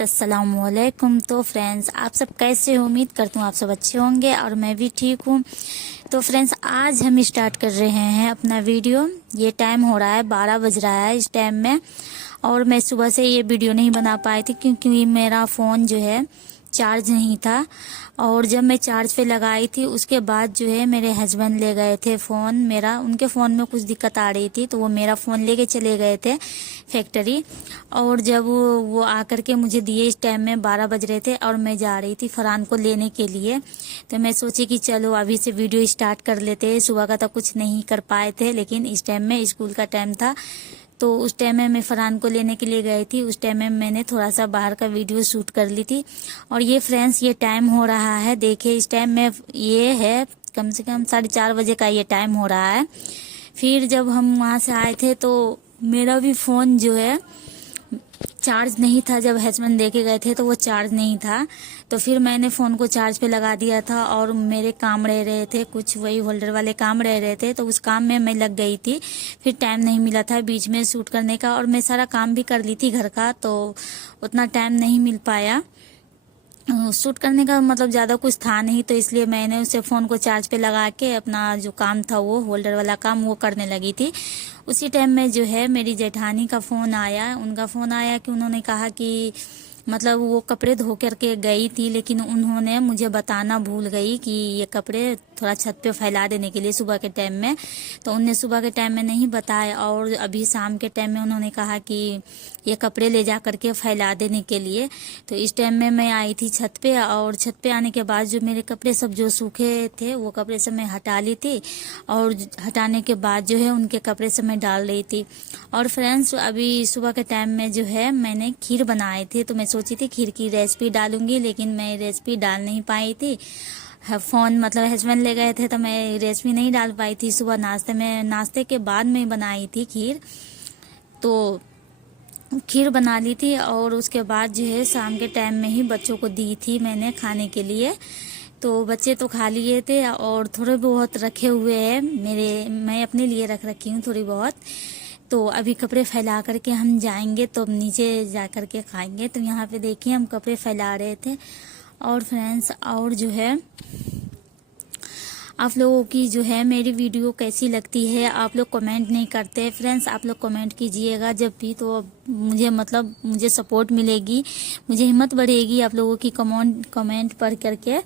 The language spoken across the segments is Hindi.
फ्रेंड्स, अस्सलामुअलैकुम। तो फ्रेंड्स, आप सब कैसे हो? उम्मीद करती हूँ आप सब अच्छे होंगे और मैं भी ठीक हूँ। तो फ्रेंड्स, आज हम स्टार्ट कर रहे हैं अपना वीडियो। ये टाइम हो रहा है 12 बज रहा है इस टाइम में, और मैं सुबह से ये वीडियो नहीं बना पाई थी क्योंकि मेरा फ़ोन जो है चार्ज नहीं था। और जब मैं चार्ज पे लगाई थी उसके बाद जो है मेरे हस्बैंड ले गए थे फ़ोन मेरा। उनके फ़ोन में कुछ दिक्कत आ रही थी तो वो मेरा फ़ोन लेके चले गए थे फैक्ट्री। और जब वो आकर के मुझे दिए, इस टाइम में 12 बज रहे थे और मैं जा रही थी फरहान को लेने के लिए। तो मैं सोची कि चलो अभी से वीडियो स्टार्ट कर लेते हैं। सुबह का तो कुछ नहीं कर पाए थे, लेकिन इस टाइम में स्कूल का टाइम था तो उस टाइम में मैं फरहान को लेने के लिए गई थी। उस टाइम में मैंने थोड़ा सा बाहर का वीडियो शूट कर ली थी। और ये फ्रेंड्स, ये टाइम हो रहा है, देखिए इस टाइम में ये है कम से कम 4:30 बजे का ये टाइम हो रहा है। फिर जब हम वहाँ से आए थे तो मेरा भी फ़ोन जो है चार्ज नहीं था। जब हस्बैंड देके गए थे तो वो चार्ज नहीं था, तो फिर मैंने फ़ोन को चार्ज पे लगा दिया था। और मेरे काम रह रहे थे कुछ, वही होल्डर वाले काम रह रहे थे, तो उस काम में मैं लग गई थी। फिर टाइम नहीं मिला था बीच में शूट करने का, और मैं सारा काम भी कर ली थी घर का, तो उतना टाइम नहीं मिल पाया शूट करने का। मतलब ज़्यादा कुछ था नहीं, तो इसलिए मैंने उसे फ़ोन को चार्ज पे लगा के अपना जो काम था वो होल्डर वाला काम वो करने लगी थी। उसी टाइम में जो है मेरी जेठानी का फ़ोन आया। उनका फ़ोन आया कि उन्होंने कहा कि मतलब वो कपड़े धो करके गई थी, लेकिन उन्होंने मुझे बताना भूल गई कि ये कपड़े थोड़ा छत पे फैला देने के लिए सुबह के टाइम में। तो उनने सुबह के टाइम में नहीं बताया, और अभी शाम के टाइम में उन्होंने कहा कि ये कपड़े ले जा करके फैला देने के लिए। तो इस टाइम में मैं आई थी छत पे, और छत पे आने के बाद जो मेरे कपड़े सब जो सूखे थे वो कपड़े सब मैं हटा ली थी, और हटाने के बाद जो है उनके कपड़े सब मैं डाल रही थी। और फ्रेंड्स, अभी सुबह के टाइम में जो है मैंने खीर बनाए थे, तो मैं सोची थी खीर की रेसिपी डालूंगी, लेकिन मैं रेसिपी डाल नहीं पाई थी। फ़ोन मतलब हस्बैंड ले गए थे तो मैं रेसिपी नहीं डाल पाई थी। सुबह नाश्ते के बाद में बनाई थी खीर, तो खीर बना ली थी। और उसके बाद जो है शाम के टाइम में ही बच्चों को दी थी मैंने खाने के लिए। तो बच्चे तो खा लिए थे, और थोड़े बहुत रखे हुए हैं मैं अपने लिए रख रखी हूँ थोड़ी बहुत। तो अभी कपड़े फैला करके हम जाएंगे, तो नीचे जा करके खाएंगे। तो यहाँ पे देखिए हम कपड़े फैला रहे थे। और फ्रेंड्स, और जो है आप लोगों की जो है मेरी वीडियो कैसी लगती है, आप लोग कमेंट नहीं करते फ्रेंड्स। आप लोग कमेंट कीजिएगा जब भी, तो मुझे मतलब मुझे सपोर्ट मिलेगी, मुझे हिम्मत बढ़ेगी आप लोगों की कमेंट पढ़ करके।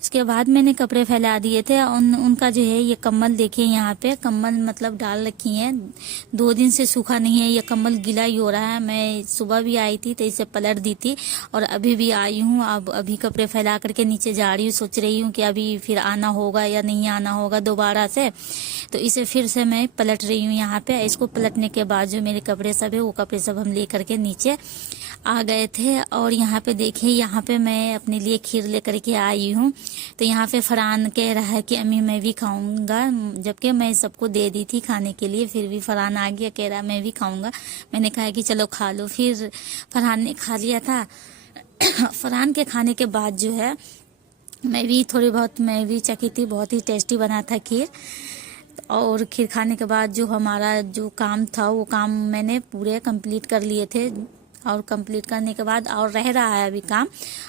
उसके बाद मैंने कपड़े फैला दिए थे। उनका जो है ये कम्बल देखिए, यहाँ पे कम्बल मतलब डाल रखी है, 2 दिन से सूखा नहीं है, ये कम्बल गीला ही हो रहा है। मैं सुबह भी आई थी तो इसे पलट दी थी, और अभी भी आई हूँ। अब अभी कपड़े फैला करके नीचे जा रही हूँ, सोच रही हूँ कि अभी फिर आना होगा या नहीं आना होगा दोबारा से, तो इसे फिर से मैं पलट रही हूँ यहाँ पे। इसको पलटने के बाद जो मेरे कपड़े सब है वो कपड़े सब हम ले करके नीचे आ गए थे। और यहाँ पे देखिए, यहाँ पे मैं अपने लिए खीर लेकर के आई हूँ। तो यहाँ पे फरहान कह रहा है कि अम्मी मैं भी खाऊंगा, जबकि मैं सबको दे दी थी खाने के लिए, फिर भी फरहान आ गया, कह रहा मैं भी खाऊंगा। मैंने कहा कि चलो खा लो, फिर फरहान ने खा लिया था। फरहान के खाने के बाद जो है मैं भी चखी थी, बहुत ही टेस्टी बना था खीर। और खीर खाने के बाद जो हमारा जो काम था वो काम मैंने पूरे कंप्लीट कर लिए थे। और कंप्लीट करने के बाद और रह रहा है अभी काम,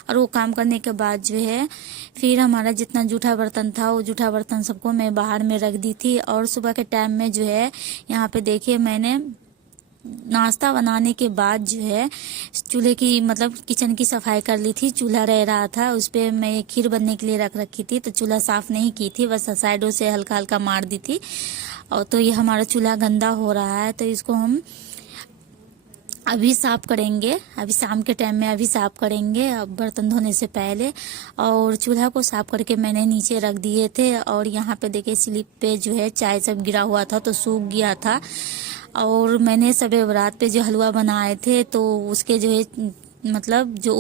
और वो काम करने के बाद जो है फिर हमारा जितना जूठा बर्तन था वो जूठा बर्तन सबको मैं बाहर में रख दी थी। और सुबह के टाइम में जो है यहाँ पे देखिए मैंने नाश्ता बनाने के बाद जो है चूल्हे की मतलब किचन की सफाई कर ली थी। चूल्हा रह रहा था, उस पर मैं खीर बनने के लिए रख रखी थी, तो चूल्हा साफ नहीं की थी, बस साइडों से हल्का हल्का मार दी थी। और तो ये हमारा चूल्हा गंदा हो रहा है, तो इसको हम अभी साफ करेंगे, अभी शाम के टाइम में अभी साफ करेंगे, अब बर्तन धोने से पहले। और चूल्हा को साफ करके मैंने नीचे रख दिए थे। और यहाँ पे देखिए स्लिप पे जो है चाय सब गिरा हुआ था तो सूख गया था। और मैंने सबे बारात पे जो हलवा बनाए थे तो उसके जो है मतलब जो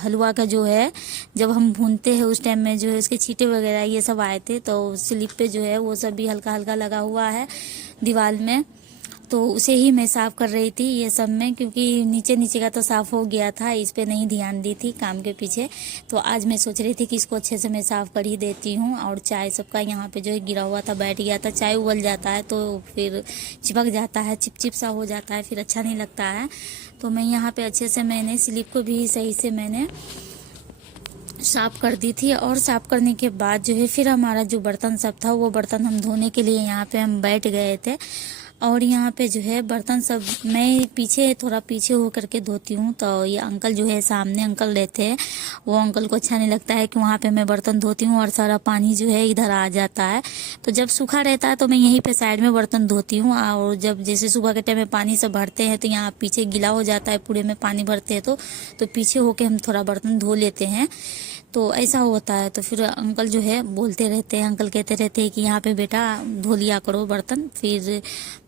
हलवा का जो है जब हम भूनते हैं उस टाइम में जो है उसके छींटे वगैरह ये सब आए थे, तो स्लिप पे जो है वो सब भी हल्का हल्का लगा हुआ है दीवार में। तो उसे ही मैं साफ कर रही थी ये सब में, क्योंकि नीचे नीचे का तो साफ हो गया था, इस पे नहीं ध्यान दी थी काम के पीछे। तो आज मैं सोच रही थी कि इसको अच्छे से मैं साफ कर ही देती हूँ। और चाय सबका यहाँ पे जो है गिरा हुआ था, बैठ गया था, चाय उबल जाता है तो फिर चिपक जाता है, चिपचिप सा हो जाता है, फिर अच्छा नहीं लगता है। तो मैं यहाँ पे अच्छे से मैंने स्लिप को भी सही से मैंने साफ कर दी थी। और साफ करने के बाद जो है फिर हमारा जो बर्तन सब था वो बर्तन हम धोने के लिए यहाँ पे हम बैठ गए थे। और यहाँ पे जो है बर्तन सब मैं पीछे थोड़ा पीछे हो करके धोती हूँ। तो ये अंकल जो है सामने अंकल रहते हैं, वो अंकल को अच्छा नहीं लगता है कि वहाँ पे मैं बर्तन धोती हूँ और सारा पानी जो है इधर आ जाता है। तो जब सूखा रहता है तो मैं यहीं पे साइड में बर्तन धोती हूँ। और जब जैसे सुबह के टाइम में पानी से भरते हैं तो यहाँ पीछे गीला हो जाता है, पूरे में पानी भरते हैं तो पीछे होके हम थोड़ा बर्तन धो लेते हैं। तो ऐसा होता है। तो फिर अंकल जो है बोलते रहते हैं, अंकल कहते रहते हैं कि यहाँ पे बेटा धो लिया करो बर्तन। फिर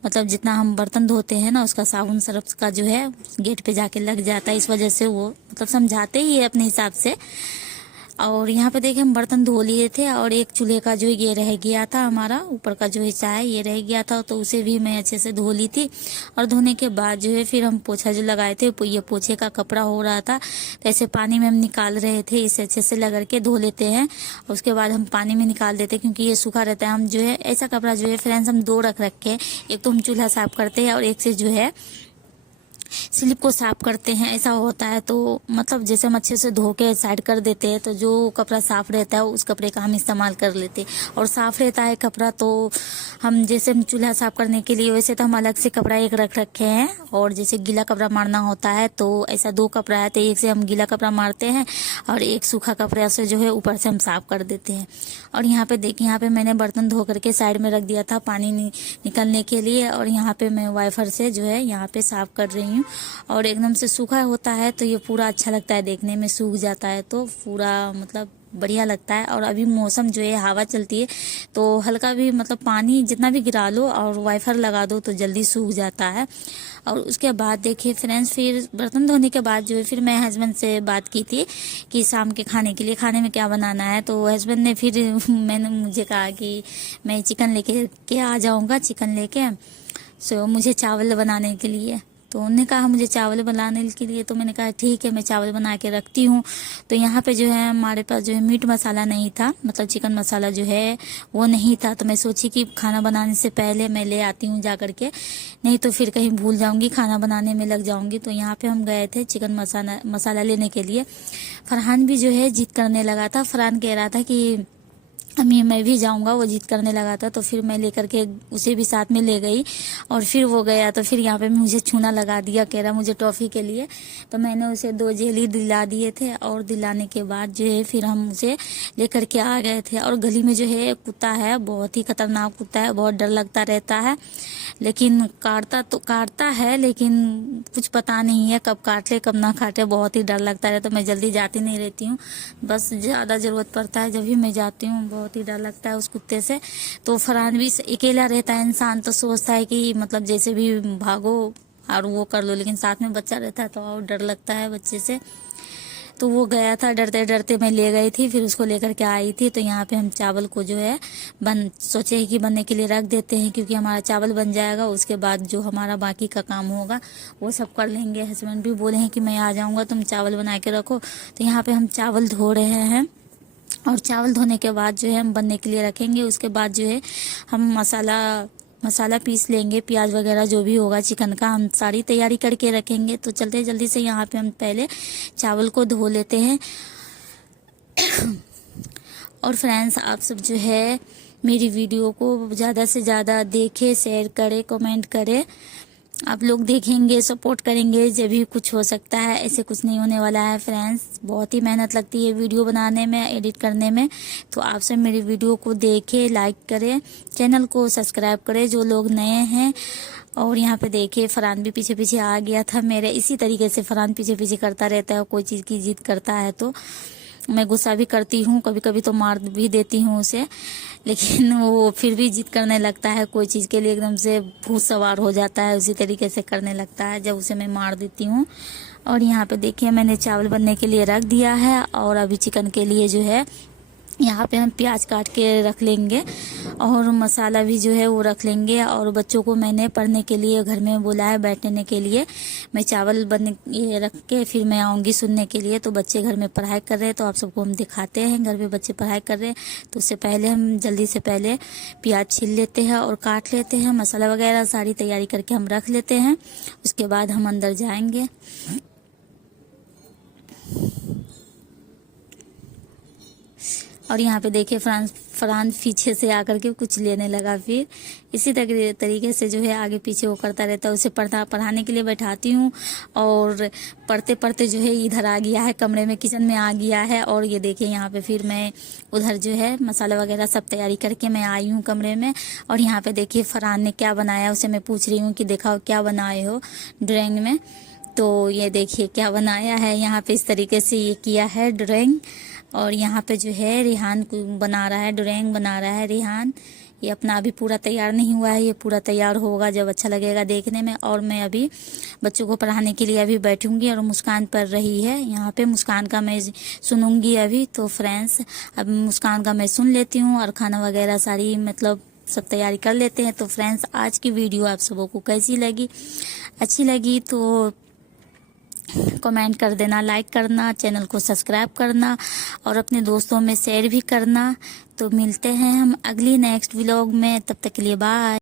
मतलब जितना हम बर्तन धोते हैं ना उसका साबुन सर्फ का जो है गेट पे जाके लग जाता है, इस वजह से वो मतलब समझाते ही है अपने हिसाब से। और यहाँ पे देखे हम बर्तन धो लिए थे और एक चूल्हे का जो ये रह गया था, हमारा ऊपर का जो हिस्सा है ये रह गया था, तो उसे भी मैं अच्छे से धो ली थी। और धोने के बाद जो है फिर हम पोछा जो लगाए थे, ये पोछे का कपड़ा हो रहा था, तो ऐसे पानी में हम निकाल रहे थे, इसे अच्छे से रगड़ के धो लेते हैं। उसके बाद हम पानी में निकाल देते हैं क्योंकि ये सूखा रहता है। हम जो है ऐसा कपड़ा जो है फ्रेंड्स हम दो रख रखे, एक तो हम चूल्हा साफ करते हैं और एक से जो है स्लिप को साफ करते हैं। ऐसा होता है तो मतलब जैसे हम अच्छे से धो के साइड कर देते हैं तो जो कपड़ा साफ रहता है उस कपड़े का हम इस्तेमाल कर लेते हैं। और साफ रहता है कपड़ा तो हम जैसे हम चूल्हा साफ करने के लिए वैसे तो हम अलग से कपड़ा एक रख रखे हैं। और जैसे गीला कपड़ा मारना होता है तो ऐसा दो कपड़ा है, तो एक से हम गीला कपड़ा मारते हैं और एक सूखा कपड़ा से जो है ऊपर से हम साफ कर देते हैं। और यहाँ पे देखिए, यहाँ पे मैंने बर्तन धो करके साइड में रख दिया था पानी निकलने के लिए। और यहाँ पे मैं वाइफर से जो है यहाँ पे साफ कर रही हूँ। और एकदम से सूखा होता है तो ये पूरा अच्छा लगता है देखने में, सूख जाता है तो पूरा मतलब बढ़िया लगता है। और अभी मौसम जो है हवा चलती है तो हल्का भी मतलब पानी जितना भी गिरा लो और वाइफर लगा दो तो जल्दी सूख जाता है। और उसके बाद देखिए फ्रेंड्स, फिर बर्तन धोने के बाद जो है फिर मैं हस्बैंड से बात की थी कि शाम के खाने के लिए खाने में क्या बनाना है। तो हस्बैंड ने फिर मैंने मुझे कहा कि मैं चिकन लेके आ जाऊँगा, चिकन लेके सो मुझे चावल बनाने के लिए। तो उन्होंने कहा मुझे चावल बनाने के लिए, तो मैंने कहा ठीक है मैं चावल बना के रखती हूँ। तो यहाँ पे जो है हमारे पास जो है मीट मसाला नहीं था, मतलब चिकन मसाला जो है वो नहीं था। तो मैं सोची कि खाना बनाने से पहले मैं ले आती हूँ जा करके, नहीं तो फिर कहीं भूल जाऊंगी, खाना बनाने में लग जाऊंगी। तो यहाँ पे हम गए थे चिकन मसाला लेने के लिए। फरहान भी जो है जिद करने लगा था, फरहान कह रहा था कि अम्मी मैं भी जाऊंगा, वो जिद करने लगा था। तो फिर मैं लेकर के उसे भी साथ में ले गई और फिर वो गया। तो फिर यहाँ पे मुझे छूना लगा दिया, कह रहा मुझे टॉफी के लिए। तो मैंने उसे 2 जेली दिला दिए थे और दिलाने के बाद जो है फिर हम उसे लेकर के आ गए थे। और गली में जो है कुत्ता है, बहुत ही खतरनाक कुत्ता है, बहुत डर लगता रहता है, लेकिन काटता है लेकिन कुछ पता नहीं है कब काट ले कब ना काटे, बहुत ही डर लगता है। तो मैं जल्दी जाती नहीं रहती हूँ, बस ज़्यादा ज़रूरत पड़ता है जब भी मैं जाती हूँ। बहुत ही डर लगता है उस कुत्ते से। तो फरहान भी अकेला रहता है इंसान तो सोचता है कि मतलब जैसे भी भागो और वो कर लो, लेकिन साथ में बच्चा रहता है तो और डर लगता है बच्चे से। तो वो गया था, डरते डरते मैं ले गई थी, फिर उसको लेकर के आई थी। तो यहाँ पे हम चावल को जो है सोचे कि बनने के लिए रख देते हैं, क्योंकि हमारा चावल बन जाएगा, उसके बाद जो हमारा बाकी का काम होगा वो सब कर लेंगे। हस्बैंड भी बोले हैं कि मैं आ जाऊँगा, तुम चावल बना के रखो। तो यहाँ पे हम चावल धो रहे हैं और चावल धोने के बाद जो है हम बनने के लिए रखेंगे। उसके बाद जो है हम मसाला पीस लेंगे, प्याज वगैरह जो भी होगा चिकन का हम सारी तैयारी करके रखेंगे। तो चलते जल्दी से यहाँ पे हम पहले चावल को धो लेते हैं। और फ्रेंड्स आप सब जो है मेरी वीडियो को ज़्यादा से ज़्यादा देखें, शेयर करें, कमेंट करें। आप लोग देखेंगे, सपोर्ट करेंगे जब भी कुछ हो सकता है, ऐसे कुछ नहीं होने वाला है फ्रेंड्स। बहुत ही मेहनत लगती है वीडियो बनाने में, एडिट करने में। तो आप सब मेरी वीडियो को देखें, लाइक करें, चैनल को सब्सक्राइब करें जो लोग नए हैं। और यहाँ पे देखिए फरहान भी पीछे पीछे आ गया था मेरे। इसी तरीके से फरहान पीछे पीछे करता रहता है, कोई चीज़ की जिद करता है तो मैं गुस्सा भी करती हूँ, कभी कभी तो मार भी देती हूँ उसे, लेकिन वो फिर भी जिद करने लगता है कोई चीज़ के लिए, एकदम से भूत सवार हो जाता है, उसी तरीके से करने लगता है जब उसे मैं मार देती हूँ। और यहाँ पे देखिए मैंने चावल बनने के लिए रख दिया है और अभी चिकन के लिए जो है यहाँ पे हम प्याज काट के रख लेंगे और मसाला भी जो है वो रख लेंगे। और बच्चों को मैंने पढ़ने के लिए घर में बुलाया बैठने के लिए। मैं चावल बन ये रख के फिर मैं आऊँगी सुनने के लिए। तो बच्चे घर में पढ़ाई कर रहे हैं, तो आप सबको हम दिखाते हैं घर में बच्चे पढ़ाई कर रहे हैं। तो उससे पहले हम जल्दी से पहले प्याज छील लेते हैं और काट लेते हैं, मसाला वगैरह सारी तैयारी करके हम रख लेते हैं। उसके बाद हम अंदर जाएंगे। और यहाँ पे देखिए फरहान पीछे से आकर के कुछ लेने लगा। फिर इसी तरीके से जो है आगे पीछे वो करता रहता है। उसे पढ़ाने के लिए बैठाती हूँ और पढ़ते पढ़ते जो है इधर आ गया है, कमरे में किचन में आ गया है। और ये देखिए यहाँ पे फिर मैं उधर जो है मसाला वगैरह सब तैयारी करके मैं आई हूँ कमरे में। और यहाँ पे देखिए फरहान ने क्या बनाया, उसे मैं पूछ रही हूँ कि दिखाओ क्या बनाए हो ड्राइंग में। तो ये देखिए क्या बनाया है, यहाँ पे इस तरीके से ये किया है ड्राइंग। और यहाँ पे जो है रेहान बना रहा है, ड्राइंग बना रहा है रेहान। ये अपना अभी पूरा तैयार नहीं हुआ है, ये पूरा तैयार होगा जब अच्छा लगेगा देखने में। और मैं अभी बच्चों को पढ़ाने के लिए अभी बैठूंगी और मुस्कान पढ़ रही है। यहाँ पे मुस्कान का मैं सुनूंगी अभी। तो फ्रेंड्स अब मुस्कान का मैं सुन लेती हूँ और खाना वगैरह सारी मतलब सब तैयारी कर लेते हैं। तो फ्रेंड्स आज की वीडियो आप सबों को कैसी लगी, अच्छी लगी तो कमेंट कर देना, लाइक करना, चैनल को सब्सक्राइब करना और अपने दोस्तों में शेयर भी करना। तो मिलते हैं हम अगली नेक्स्ट व्लॉग में, तब तक के लिए बाय।